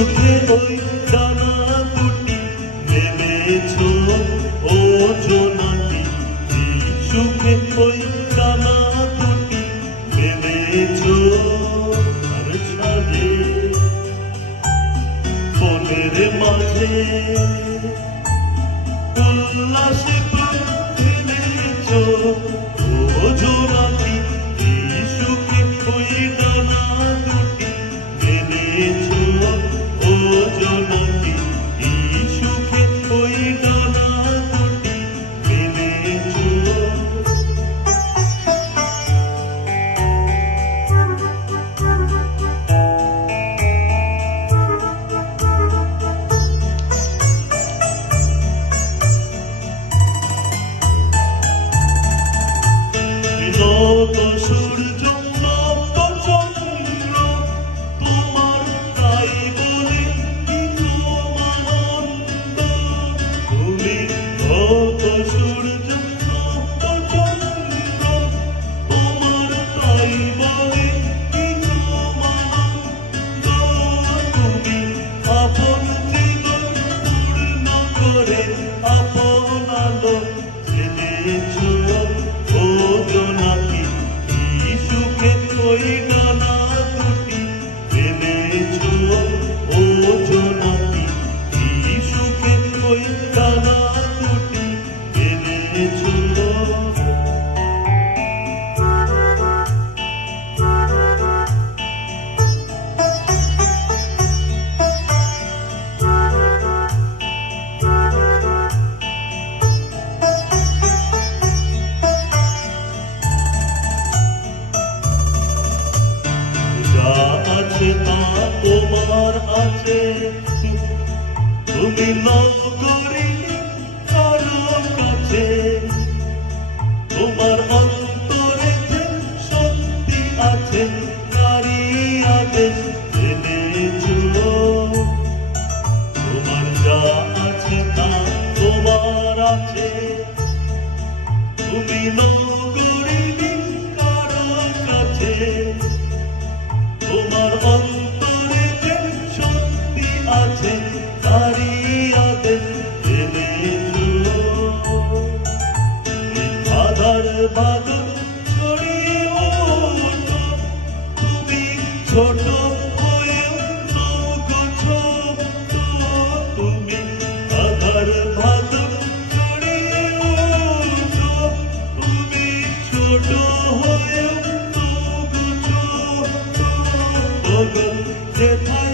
সুখে ওই ডানা দুটি মেলেছো ও জোনাকি, এই সুখে ওই ডানা দুটি মেলেছো আর ছাদে বনের মাঝে উল্লাসে ফেলেছো ও জোনাকি, এই সুখে ওই ডানা দুটি মেলেছো ও জোনাকি, এই সুখে ওই ডানা দুটি মেলেছো। নত সূর্য নত চন্দ্র তোমার, তাই বলে কি আনন্দ। তুমি নত সূর্য নত চন্দ্র তোমার, তাই বলে কি আনন্দ। তুমি আপন জীবন পূর্ণ করে আপন আলো জেনেছো ও জোনাকি, এই সুখে ওই ডানা দুটি মেলেছো ও জোনাকি, এই সুখে ওই ডানা দুটি মেলেছো। যা আছে তা তোমার আছে, তুমি নগরী কারো কাছে। তোমার অন্তরে যে শক্তি আছে তারই আদেশ জেনেছো। তোমার যা আছে তা তোমার আছে, তুমি নগরী কারো কাছে। তোমার অন্তরে যে শক্তি আছে তারই আদেশ জেনেছো। এই বাধার বাদল ছড়িয়ে ওঠো, তুমি ছোট হয়েও নৌকো ছোট। তুমি বাধার বাদল ছড়িয়ে ওঠো, তুমি ছোট হয়েও নৌকো ছোট। যেথায়